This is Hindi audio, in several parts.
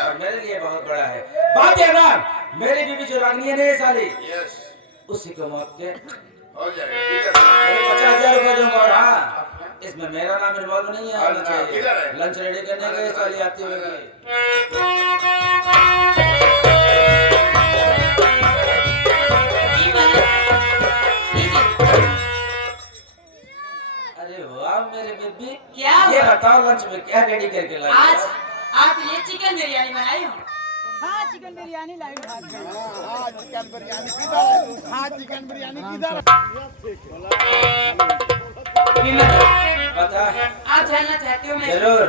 और मेरे लिए बहुत बड़ा है। बात है ना, मेरी बीबी जो रागनी है ना साली, उसी को मौत के हो जाएगा। 50,000 रुपए दूंगा। और हाँ, इसमें मेरा नाम इन्वॉल्व नहीं है, आना चाहिए। लंच रेडी करने गए साली आती होगी। अरे वाह मेरे बेबी, क्या ये बताओ लंच में क्या रेडी करके लाई? आज आपके लिए चिकन बिरयानी बनाई हूँ। हाँ चिकन बिरयानी लाई हाँ चिकन बिरयानी किधर? हाँ चिकन बिरयानी किधर? विमल, बता। आप जानना चाहते हो मैं? जरूर।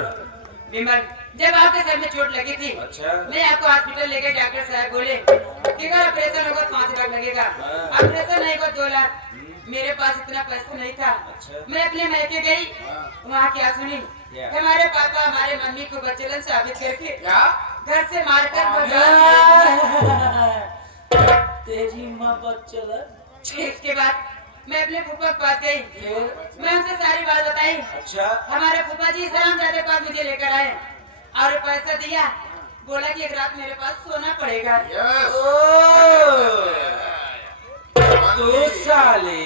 विमल, जब आपके सर में चोट लगी थी, अच्छा। मैं आपको हॉस्पिटल लेके डॉक्टर साहब बोले कि अगर ऑपरेशन होगा 5 लाख लगेगा, ऑपरेशन नहीं होगा 2 लाख। मेरे पास इतना पैसा नहीं था। अच्छा। मैं अपने मायके गई, वहाँ क्या सुनी? हमारे पापा हमारे मम्मी को बच्चेलन साबित करके घर से मारकर भगा तेरी माँ बच्चल। इसके बाद मैं अपने फूफा के पास गई, मैं उनसे सारी बात बताई। अच्छा। हमारे फूफा जी सलामजादे पास मुझे लेकर आए और पैसा दिया, बोला कि एक रात मेरे पास सोना पड़ेगा। तू साले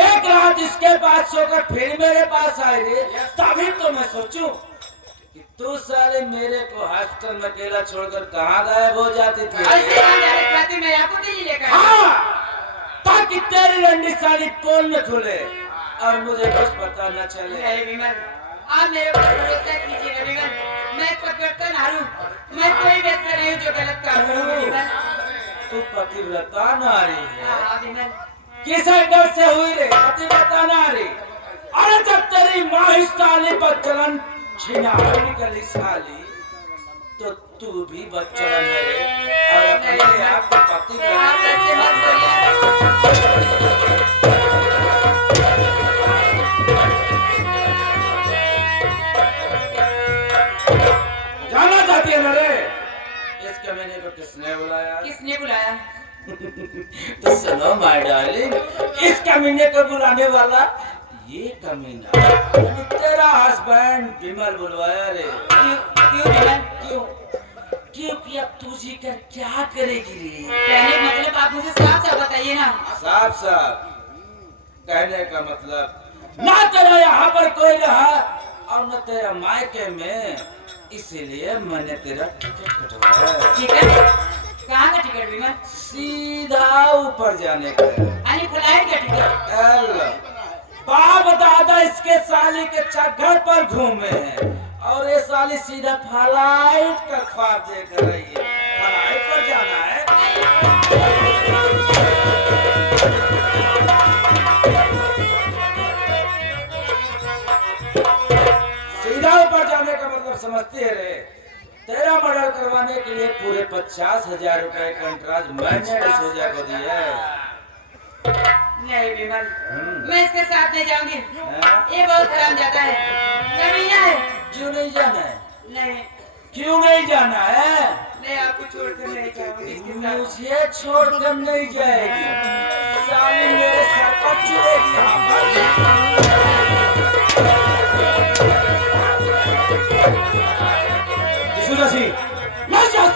एक रात इसके पास सोकर फिर मेरे पास आए रे, तभी तो मैं सोचूं कि तू साले मेरे को हॉस्टल में अकेला छोड़कर कहाँ गायब हो जाती थी। ऐसे मैं आपको दिल्ली लेकर हाँ, ताकि तेरी रंडी साली पोल में खुले और मुझे कुछ पता न चले। नहीं विमल, आप मेरे पर भरोसा कीजिए ना विमल, मैं परिवर्तन हारूं, मैं कोई वैसा नहीं हूँ जो गलत काम करूँ विमल। तू पतिव्रता नारी है। हाँ विमल, किस डर से हुई रे पतिव्रता नारी? अरे जब तेरी माँ ही साली बच्चलन छिना निकली साली, तो तू भी बच्चलन है रे। और अपने आप को जाना चाहती है ना रे? इस कमीने को किसने बुलाया? किसने बुलाया? तो सुनो माय डार्लिंग, इस कमीने को बुलाने वाला ये कमीना तेरा हस्बैंड विमल बुलवाया रे। क्यों विमल? क्यों? क्योंकि अब तू जी कर क्या करेगी रे? कहने का मतलब आप मुझे साफ साफ बताइए ना। साफ साफ कहने का मतलब, ना तेरा यहाँ पर कोई रहा और न तेरा मायके में, इसीलिए मैंने तेरा टिकट कटवाया। टिकट? कहाँ का टिकट विमल? सीधा ऊपर जाने का। यानी फ्लाइट का टिकट? बाप दादा इसके साली के चक्कर पर घूमे हैं और ये साली सीधा फ्लाइट का ख्वाब देख रही है। फ्लाइट पर जाना है। सीधा ऊपर जाने का मतलब समझती है रे? तेरा मर्डर करवाने के लिए पूरे 50,000 रुपए का इंटराज मैंने डिसूजा को दिया है। नहीं विमल, मैं इसके साथ नहीं जाऊंगी। ये बहुत हराम जाता है, कमीना है। क्यों नहीं जाना है? नहीं। क्यों नहीं जाना है? नहीं, आपको छोड़कर नहीं जाऊंगी इसके साथ। मुझे छोड़कर नहीं जाएगी, साली मेरे सर पर चिढ़ेगी।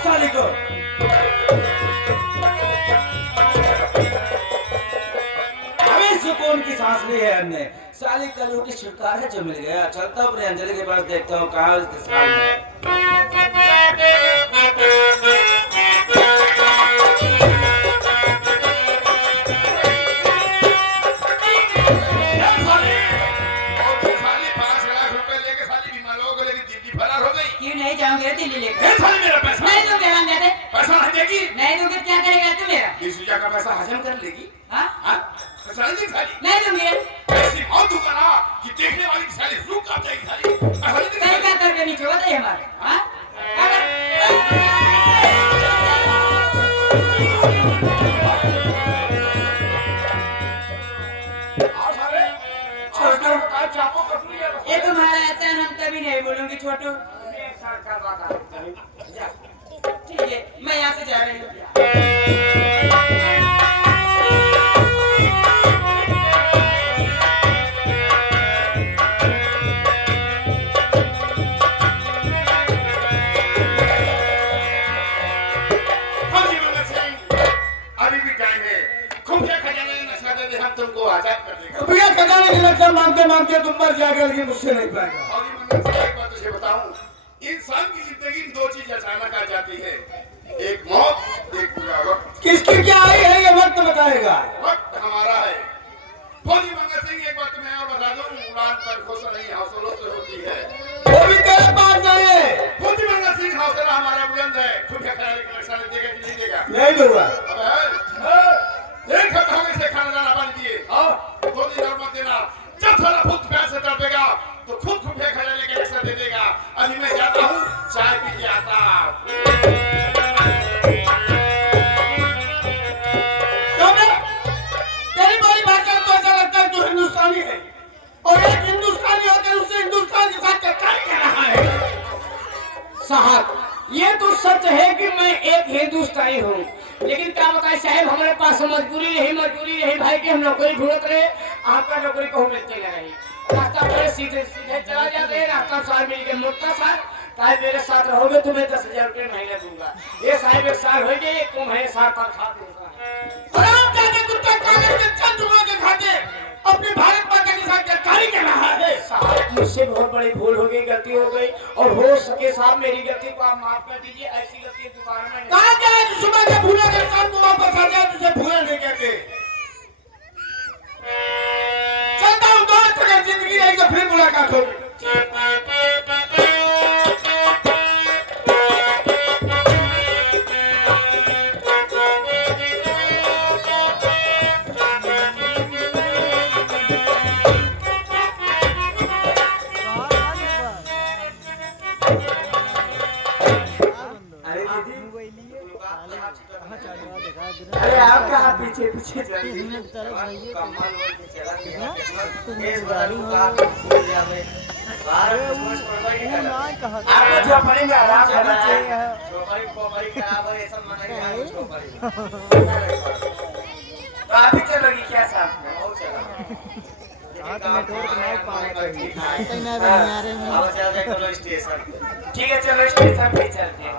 साली को अभी सुकून की सांस ली है हमने। साली का रोटी छुटकारा जो मिल गया। चलता हूँ अपने अंजलि के पास, देखता हूँ कहाँ उसके साल नहीं जाऊंगे दिल्ली लेकर। मेरा पैसा नहीं दूंगे, हम देते पैसा नहीं देगी। नहीं दूंगे क्या करेगा तू मेरा? डिसूजा का पैसा हजम कर लेगी। हाँ? पैसा नहीं देगी साली। नहीं दूंगी। ऐसी मौत दूंगा ना कि देखने वाली की साली रूह कांप जाएगी साली। पैसा नहीं देगी। कहीं का करके नीचे होता है हमारे। हाँ? ये तुम्हारा ऐसा हम कभी नहीं बोलूंगी छोटू। ठीक है, मैं यहाँ से जा रही हूँ। काम किया तुम मर जाएगा, लेकिन मुझसे नहीं पाएगा। फौजी मंगल सिंह, एक बात तुझे बताऊं, इंसान की जिंदगी में 2 चीज अचानक आ जाती है, एक मौत, एक बुरा वक्त। किसकी क्या आई है ये वक्त बताएगा। वक्त हमारा है। फौजी मंगल सिंह, एक बात मैं और बता दूं, उड़ान पर खुश नहीं हौसलों से होती है। वो भी तेरे पास जाए। फौजी मंगल सिंह, हौसला हमारा बुलंद है। खुद ख्याल कलेक्शन देगा कि नहीं देगा? नहीं दूंगा। एक हफ्ता हम इसे खाना दाना बन दिए, 2 दिन और मत देना। जब साला खुद प्यार से तड़पेगा तो खुद खुफिया खजाने के एक्शन दे देगा। अभी मैं जाता हूँ, चाय पी के आता। तेरी बड़ी भाषा तो ऐसा लगता है तू हिंदुस्तानी है, और एक हिंदुस्तानी होकर उससे हिंदुस्तान के साथ गद्दारी कर रहा है। साहब, ये तो सच है कि मैं एक हिंदुस्तानी हूँ, लेकिन क्या बताए साहब, हमारे पास मजबूरी रही भाई कि हम नौकरी ढूंढते रहे। आपका नौकरी कहूँ मिलते न रही, रास्ता पर सीधे सीधे चला जाते हैं। रास्ता साल मिल के मुक्ता साहब, साहब मेरे साथ रहोगे तुम्हें 10,000 रुपये महीने दूंगा। ये साहब 1 साल हो गए, तुम्हें 7 तनख्वाह दूंगा। अपने भारत माता के साथ गद्दारी कर रहा है। साहब मुझसे बहुत बड़ी भूल हो गई, गलती हो गई, और हो सके साहब मेरी गलती को आप माफ कर दीजिए। ऐसी गलती दोबारा में कहा जाए तो सुबह का भूला कर शाम को वापस आ जाए, तुझे भूला नहीं कहते। चलता हूँ दोस्त, अगर जिंदगी रही तो फिर मुलाकात होगी। अरे आप कहाँ पीछे पीछे आपको झोपड़ी में आराम करना चाहिए। आप ही चलोगी क्या साथ में? ठीक है, चलो स्टेशन पे चलते हैं।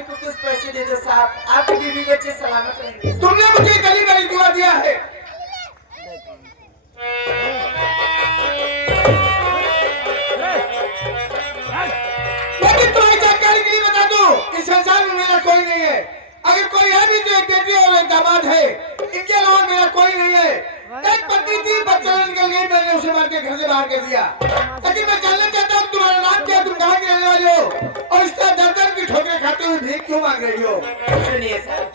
को कुछ पैसे दे दो साहब, आपकी बीवी बच्चे सलामत रहेंगे। तुमने मुझे गली गली दुआ दिया है, लेकिन तुम्हारी जानकारी के लिए बता दो, इस संसार में मेरा कोई नहीं है। अगर कोई है भी तो एक बेटी और एक दामाद है, इनके अलावा मेरा कोई नहीं है। एक पत्नी थी, बच्चा निकल गई, मैंने उसे मार के घर से बाहर कर दिया। लेकिन मैं जानना चाहता हूँ तुम्हारा नाम क्या, तुम कहाँ के रहने वाले हो, और इस तरह दर दर की ठोकरें खाते हुए भीख क्यों मांग रही हो? सुनिए सर,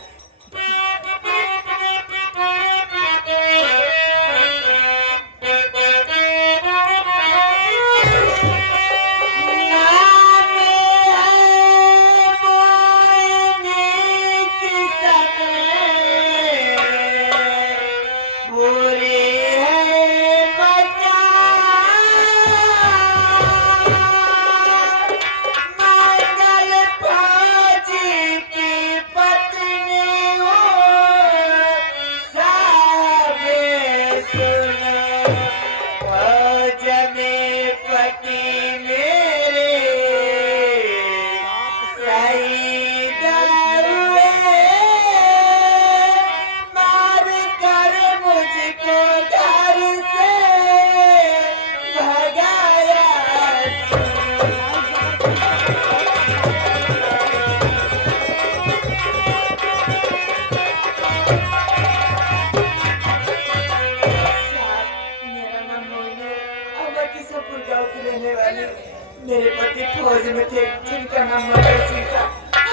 मेरे पति फौज में थे, जिनका नाम मदन सिंह था।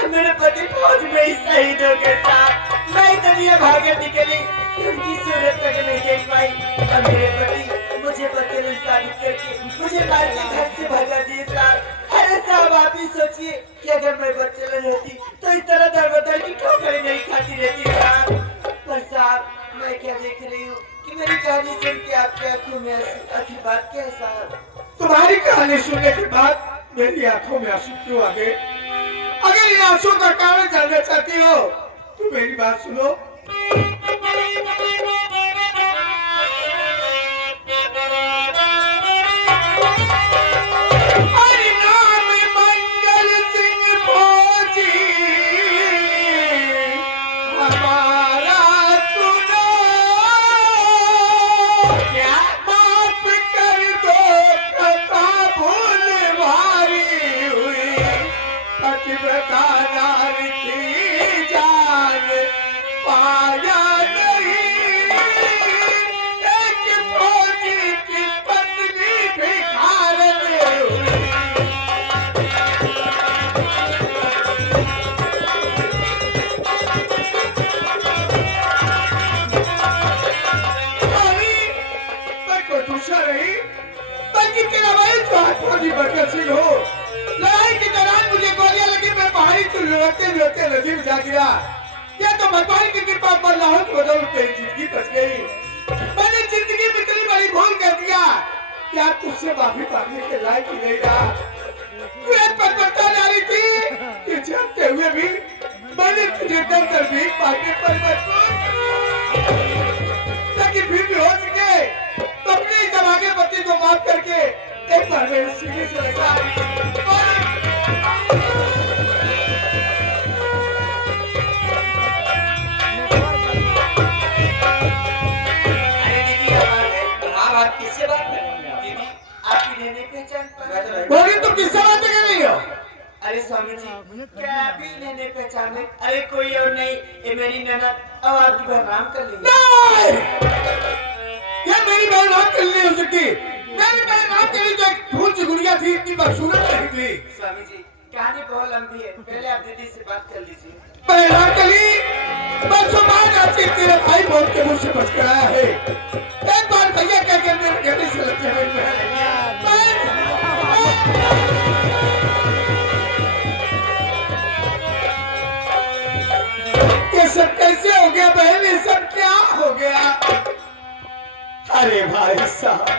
मेरे पति फौज में ही शहीद हो गए साहब। मैं दुनिया भागे निकली, उनकी सूरत तक नहीं देख पाई, और मेरे पति मुझे बदले शादी करके मुझे मार के घर से भगा दिए साहब। अरे साहब आप ही सोचिए कि अगर मैं बच्चे रहती तो इस तरह दर बदर की ठोकरें नहीं खाती रहती साहब। पर साहब मैं क्या देख रही हूँ कि मेरी कहानी सुन के आपकी आंखों में आखिर बात क्या है साहब? तुम्हारी कहानी सुनने के बाद मेरी आंखों में आंसू क्यों आ गए? अगर इन आंसू का कारण जानना चाहती हो तो मेरी बात सुनो। फौजी बरकत सिंह हूँ। लड़ाई के दौरान मुझे गोलियां लगी, मैं पहाड़ी से लड़ते लड़ते नदी में जा गिरा। यह तो भगवान की कृपा पर लाहौर की बदौलत मेरी जिंदगी बच गई। मैंने जिंदगी में इतनी बड़ी भूल कर दिया, क्या तुझसे माफी मांगने के लायक ही नहीं रहा। तू एक पतिव्रता नारी थी, ये जानते हुए भी मैंने तुझे दर दर भीख मांगने पर मजबूर, लेकिन फिर भी हो सके तो अपने इस अभागे पति को माफ करके एक बार मेरे सीने से लगा। आप किससे बात कर रही हैं? दीदी आपकी नहीं पहचान पाई। बोली तो किससे बात कर रही हो? अरे स्वामी जी क्या अभी नहीं पहचाने? अरे कोई और नहीं, ये मेरी ननद और आपकी बहन राम कर ली। नहीं, ये मेरी बहन राम कली नहीं हो सकती। मेरी बहन राम कली तो एक फूल की गुड़िया थी, इतनी बदसूरत नहीं थी। स्वामी जी कहानी बहुत लंबी है, पहले आप दीदी से बात कर लीजिए। बहन राम कली बरसों बाद आज तेरे भाई बोल के मुझसे बच कर आया है। एक बार भैया कह के मेरे गले से लग गया ये सब कैसे हो गया बहन, ये सब क्या हो गया? अरे भाई साहब,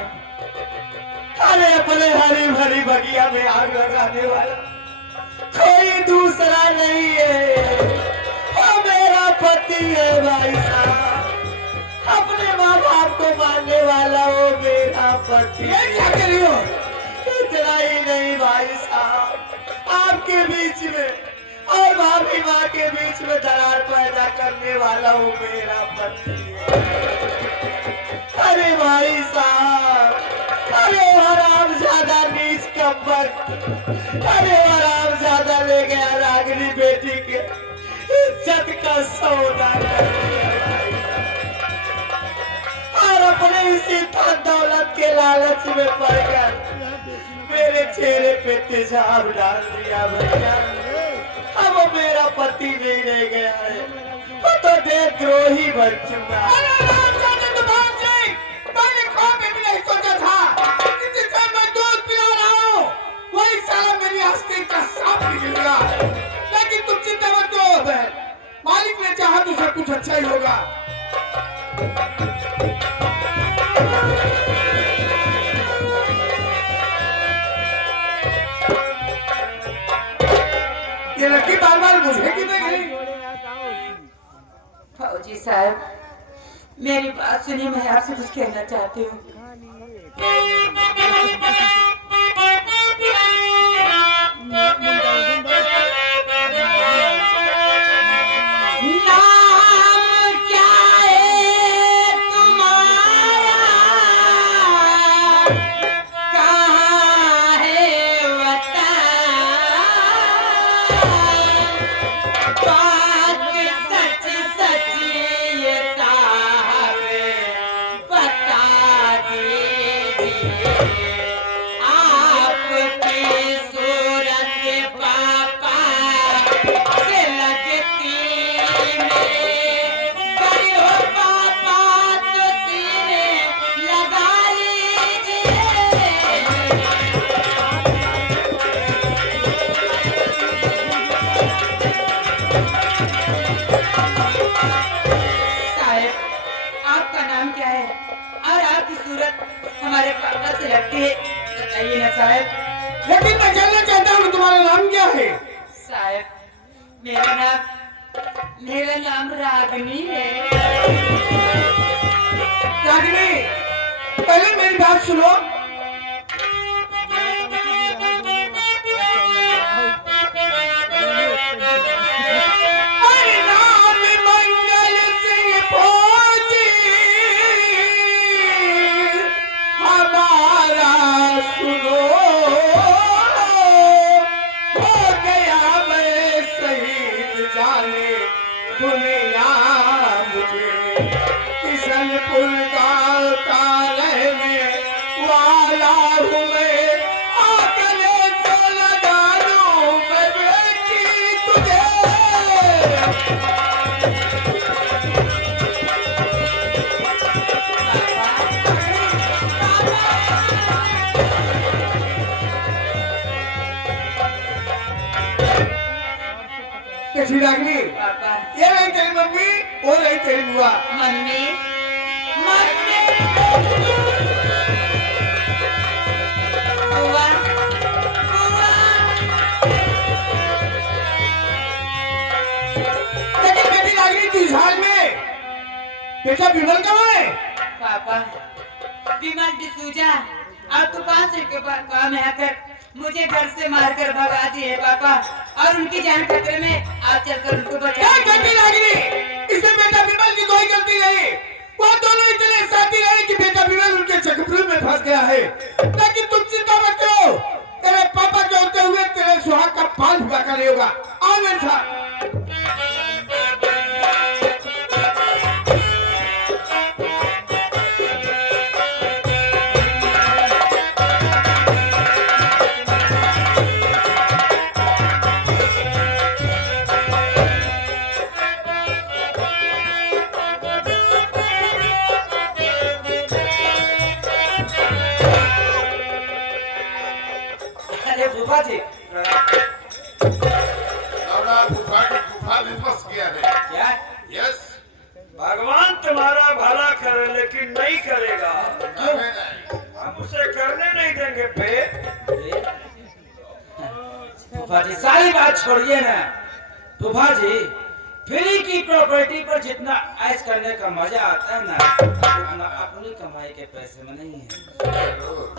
अरे अपने हरी भरी बगिया में आग लगाने वाला कोई दूसरा नहीं है, वो मेरा पति है भाई साहब। अपने माँ बाप को मारने वाला वो मेरा पति है। क्या करी हो? इतना ही नहीं भाई साहब, आपके बीच में और भाभी माँ के बीच में दरार पैदा करने वाला वो मेरा पति है। अरे भाई साहब, अरे हराम ज्यादा नीच कब्बर, अरे हराम ज्यादा ले गया रागनी बेटी के इज्जत का सौदा कर दिया और अपने इसी धन दौलत के लालच में पड़कर मेरे चेहरे पे तेजाब डाल दिया भैया। अब वो मेरा पति नहीं रह गया है, वो तो देशद्रोही बन चुका है। मैंने ख्वाब में भी नहीं सोचा था कि जिसे मैं दूध पिला रहा हूँ वही साला मेरी आस्तीन का सांप निकल गया। लेकिन तुम चिंता मत करो बहन, मालिक ने चाहा तो सब कुछ अच्छा ही होगा। ये लड़की बार बार मुझे क्यों देख रही? फौजी साहब मेरी बात सुनिए, मैं आपसे कुछ कहना चाहती हूँ। नाम क्या है तुम्हारा, कहाँ है वतन, बात सच सच ये साहब बता दीजिए। आपकी सूरत पापा से लगती में, करियो पापा तो सीने लगा लीजिए। साहब आपका नाम क्या है और आपकी सूरत हमारे पापा से लगती है, बताइए ना साहब। लेकिन मैं जानना चाहता हूँ तुम्हारा नाम क्या है? साहब मेरा नाम रागनी है। रागिनी, पहले मेरी बात सुनो। अरे नाम मंगल सिंह फौजी हमारा सुनो, हो गया मैं शहीद जाने दुनिया मुझे, किशनपुर का रहने वाला हूँ मैं, आकले से लगा दूं मैं बेटी तुझे। बेटी रागनी, पापा ये रही तेरी मम्मी, वो रही तेरी बुआ। मम्मी मम्मी बुआ बुआ लेकिन बेटी रागनी तू इस हाल में, बेटा विमल कहाँ है? पापा विमल डिसूजा और तूफान से के काम में आकर मुझे घर से मारकर भगा दिए पापा, और उनकी जान खतरे में आप चलकर उनको बचा क्या बेटी रागनी, इसमें बेटा विमल की कोई गलती नहीं। वो दोनों इतने साथी रहे कि बेटा विमल उनके चक्रव्यूह में फंस गया है। लेकिन तुम चिंता मत करो, तेरे पापा के होते हुए तेरे सुहाग का पाल भुगा कर नहीं होगा। आओ मेरे साथ। अरे फूफा जी, लौड़ा गुफा की गुफा में फंस गया है। क्या यस, भगवान तुम्हारा भला करे लेकिन नहीं करेगा। क्यों नहीं? हम उसे करने नहीं देंगे पे। फूफा जी सारी बात छोड़िए ना। फूफा जी, फ्री की प्रॉपर्टी पर जितना ऐश करने का मजा आता है ना, उतना अपनी कमाई के पैसे में नहीं है।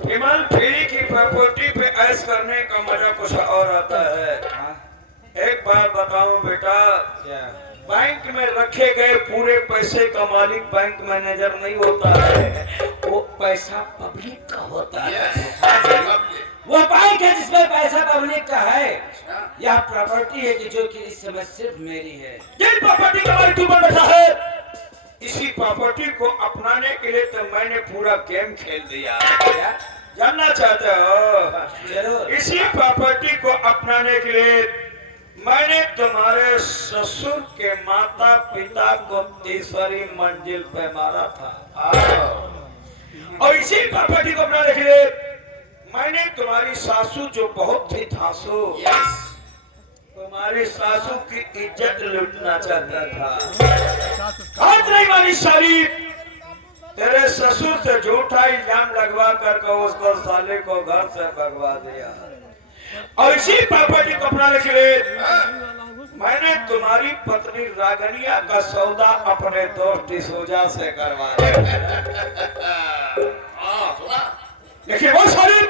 विमल, फ्री की प्रॉपर्टी पे ऐश करने का मजा कुछ और आता है। हाँ, एक बात बताऊं बेटा, क्या? बैंक में रखे गए पूरे पैसे का मालिक बैंक मैनेजर नहीं होता है, वो पैसा पब्लिक का होता है। यस, वो बैंक है जिसमें पैसा पब्लिक का है। यह प्रॉपर्टी है कि जो कि इस समय सिर्फ मेरी है। जिन प्रॉपर्टी का मालिक तू बन बैठा है, इसी प्रॉपर्टी को अपनाने के लिए तो मैंने पूरा गेम खेल दिया। क्या? जानना चाहते हो? जरूर। इसी प्रॉपर्टी को अपनाने के लिए मैंने तुम्हारे ससुर के माता पिता को तीसरी मंजिल पे मारा था, और इसी प्रॉपर्टी को अपनाने के लिए मैंने तुम्हारी सासू जो बहुत थी धांसू, यस, तुम्हारी सासू की इज्जत लूटना चाहता था। आज नहीं मानी सारी, तेरे ससुर से झूठा इल्जाम लगवा करके उसको साले को घर से भगवा दिया, और इसी प्रॉपर्टी को अपनाने के लिए मैंने तुम्हारी पत्नी रागनिया का सौदा अपने दोस्त डिसूजा से करवा दिया। सुना? लेकिन वो सारी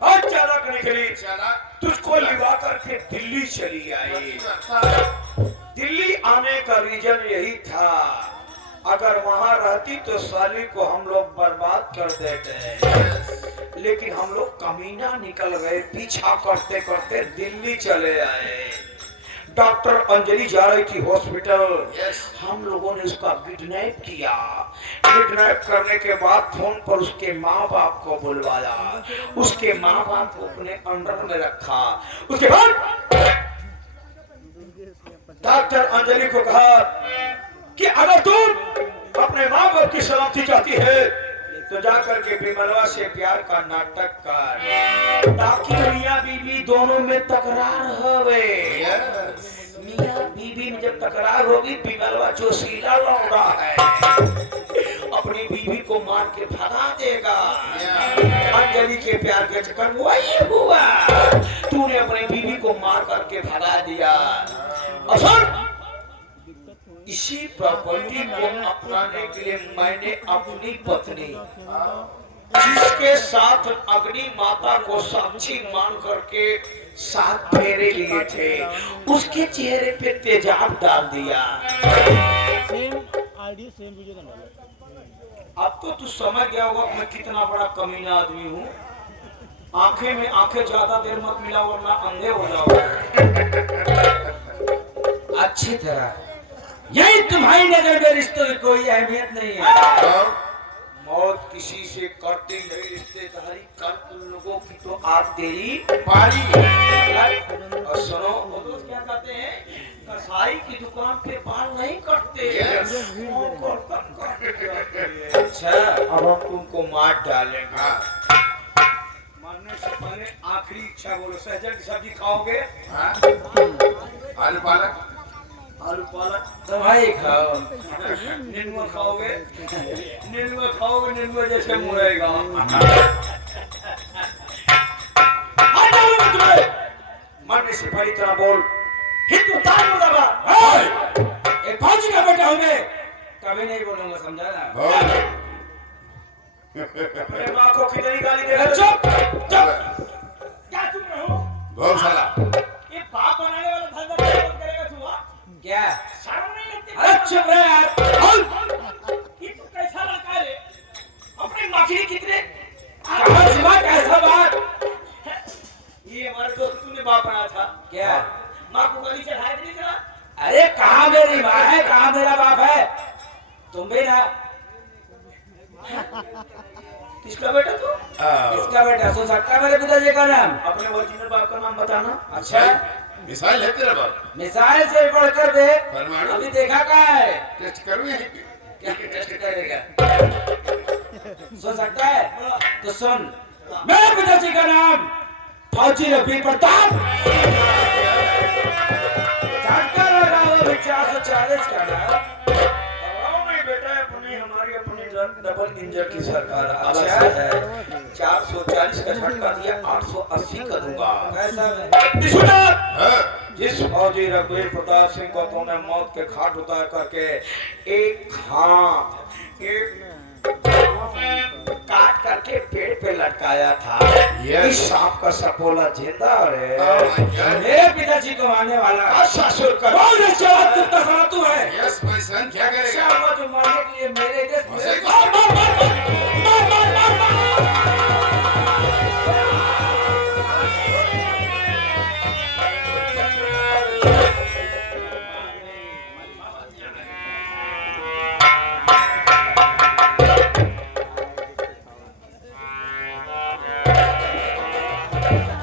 बहुत चालाक निकली, चला, तुझको लिवा करके दिल्ली चली आई। दिल्ली आने का रीजन यही था, अगर वहां रहती तो साली को हम लोग बर्बाद कर देते, लेकिन हम लोग कमीना निकल गए, पीछा करते करते दिल्ली चले आए। डॉक्टर अंजलि जा रही थी हॉस्पिटल, हम लोगों ने उसका किडनैप किया। किडनैप करने के बाद फोन पर उसके माँ बाप को बुलवाया, उसके माँ बाप को अपने अंडर में रखा। उसके बाद डॉक्टर अंजलि को कहा कि अगर तुम अपने माँ बाप की सलामती चाहती है तो जाकर के विमलवा से प्यार का नाटक कर, ताकि मियाँ बीवी दोनों में तकरार होवे। मियाँ बीवी में जब तकरार होगी, विमलवा जो सीला लौड़ा है अपनी बीवी को मार के भगा देगा। अंजलि के प्यार के चक्कर में वही हुआ, तूने अपनी बीवी को मार करके भगा दिया। और इसी प्रॉपर्टी को अपनाने के लिए मैंने अपनी पत्नी, जिसके साथ अग्नि माता को साक्षी मान करके 7 फेरे लिए थे, उसके चेहरे पे तेजाब डाल दिया। अब तो तू समझ गया होगा मैं कितना बड़ा कमीना आदमी हूँ। आंखें में आंखें ज्यादा देर मत मिला वरना अंधे हो जाओगे। अच्छी तरह यही तुम्हारी नजर में रिश्तों की कोई अहमियत नहीं है। मौत किसी से करते नहीं रिश्तेदारी, कर तुम लोगों की तो आज तेरी पारी। और सुनो, वो लोग क्या कहते हैं, कसाई की दुकान पे बाल नहीं कटते, वो गर्दन काट जाते हैं। अच्छा, अब हम तुमको मार डालेंगे। मारने से पहले आखिरी इच्छा बोलो, सहजन की सब्जी खाओगे? आलू पालक आलू पालक तो भाई खाओ। नींबू खाओगे नींबू जैसे मुड़ेगा। मन में सिपाही तरह बोल हिंदुस्तान मुर्दाबाद। एक फौजी का बेटा हूँ मैं, कभी नहीं बोलूंगा, समझा ना? अपने माँ को कितनी गाली दे चुप चुप। क्या तुम रहो बहुत साला ये बाप बनाने वाला धंधा करेगा तू? क्या? शर्म नहीं लगती? अरे चुप रहे यार। ये तू कैसा लड़का है? अपने माखी कितने कहाँ सिवा कैसा बात? ये हमारे दोस्त तूने बाप बनाया था। क्या? माँ को गली चढ़ाया नहीं चला? अरे कहाँ मेरी माँ है, कहाँ मेरा बाप है? तुम भी ना। किसका बेटा तू? इसका बेटा सुन सकता है मेरे पिताजी का नाम? अपने ओरिजिनल बाप का नाम बताना। अच्छा, मिसाइल है तेरा बाप मिसाइल से बढ़कर दे। परमाणु अभी देखा कहाँ है? टेस्ट करूँ यहीं पे? क्या टेस्ट करेगा? सुन सकता है? तो सुन, मेरे पिताजी का नाम फौजी रघुवीर प्रताप। झटका लगा हुआ भी 440 का नाम। नहीं बेटा, हमारी अपनी डबल इंजन की सरकार अलग अच्छा। से है। 440 का झटका दिया, 880 का दूंगा। कैसा है? विश्वनाथ, हाँ, जिस फौजी रघुवीर प्रताप सिंह को तूने मौत के घाट उतार करके एक काट करके पेड़ पे लटकाया था, Yes. इस सांप का सपोला जिंदा रे। oh my God. मेरे पिताजी को मारने वाला ससुर का बहुत अच्छा कुत्ता सातु है। Yes, my son, क्या अच्छा करेगा? हुआ जो मारने के लिए मेरे देश में उसे- मार, मार, मार, मार, मार, मार, मार।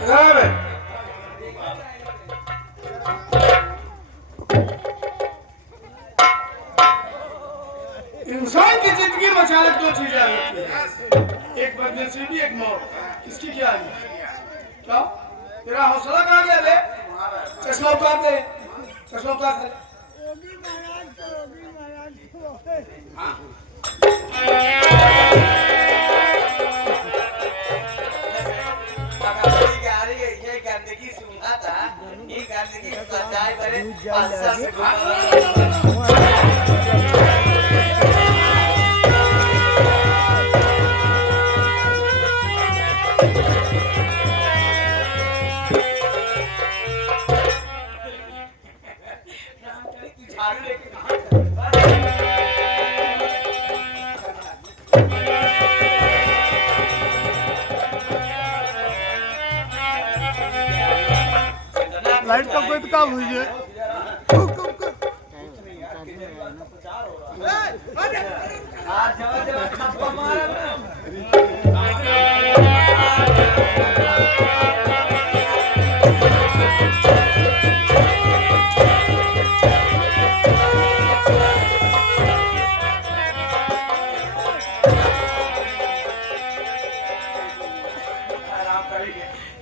इधर आ। इंसान की जिंदगी में अचानक दो चीजें होती है, एक बदनसीबी, एक मौत। किसकी क्या है? क्या तेरा हौसला कहाँ गया बे? चश्मा उतार दे, चश्मा उतार दे। ये गंदगी सुना था, ये गंदगी सजाए बड़े अच्छा से लाइट का कोई तो काम हुई है।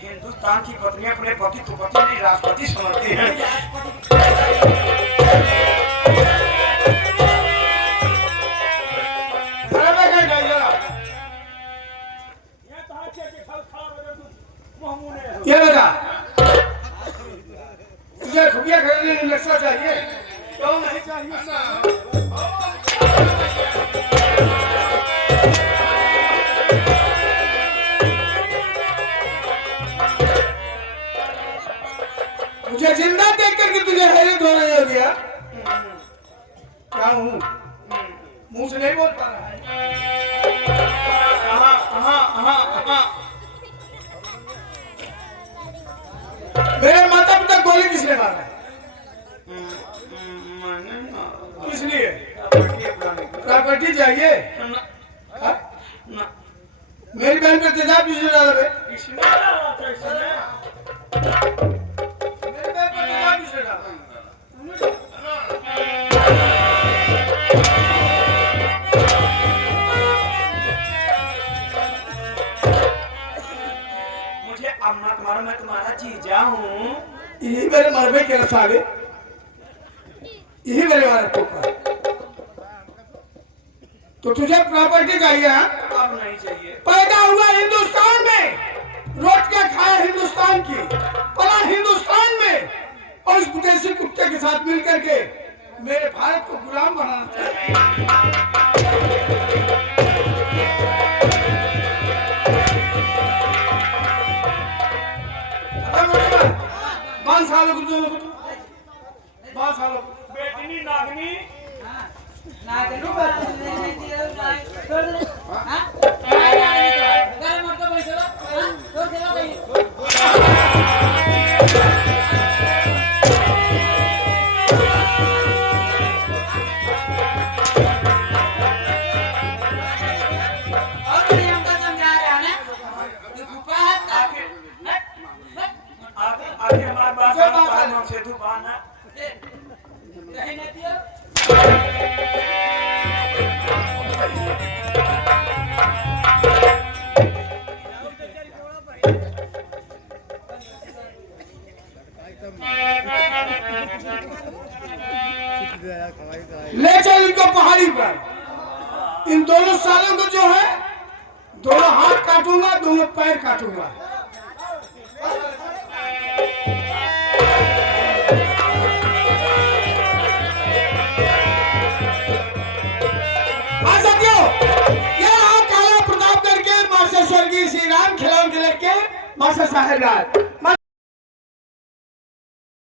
हिंदुस्तान की पत्नी अपने पति को पति नहीं राष्ट्रपति समझती है। ये बता, तुझे खुबिया खरीदने में नक्शा चाहिए? क्यों नहीं चाहिए? मुझे जिंदा देख करके तुझे हैरत हो रही हो गया? क्या हूँ? मुंह से नहीं बोल पा रहा है। मेरे माता पिता गोली किसने मारा? किस लिए? प्रॉपर्टी चाहिए? हाँ? मेरी बहन पे तेजाब किसने डाला बे? मेरी बहन पे तेजाब किसने डाला? मुझे अब मत मारो, मैं तुम्हारा जीजा हूँ। यही मेरे मरबे के रसावे यही मेरे वाला पोका। तो तुझे प्रॉपर्टी चाहिए हाँ? अब नहीं चाहिए। पैदा हुआ हिंदुस्तान में, रोटियां खाया हिंदुस्तान की, पला हिंदुस्तान में, और इस विदेशी कुत्ते के साथ मिलकर के मेरे भारत को गुलाम बनाना चाहते हैं। 5 सालों को जो 5 सालों को बेटनी नागनी ना करूं बात नहीं दिया छोड़ दे हां अगर मत तो पैसे हां तो चलो भाई और ये हमको समझा रहा ना तू कुपात आगे हमारे बात से दुकान है। कहीं नहीं दिया ले चल इनको पहाड़ी पर। इन दोनों सालों को जो है, दोनों हाथ काटूंगा, दोनों पैर काटूंगा। साथियों, ये रहा काला प्रताप करके मास्टर स्वर्गीय श्री राम खिलौन के लड़के मास्टर साहेब राज।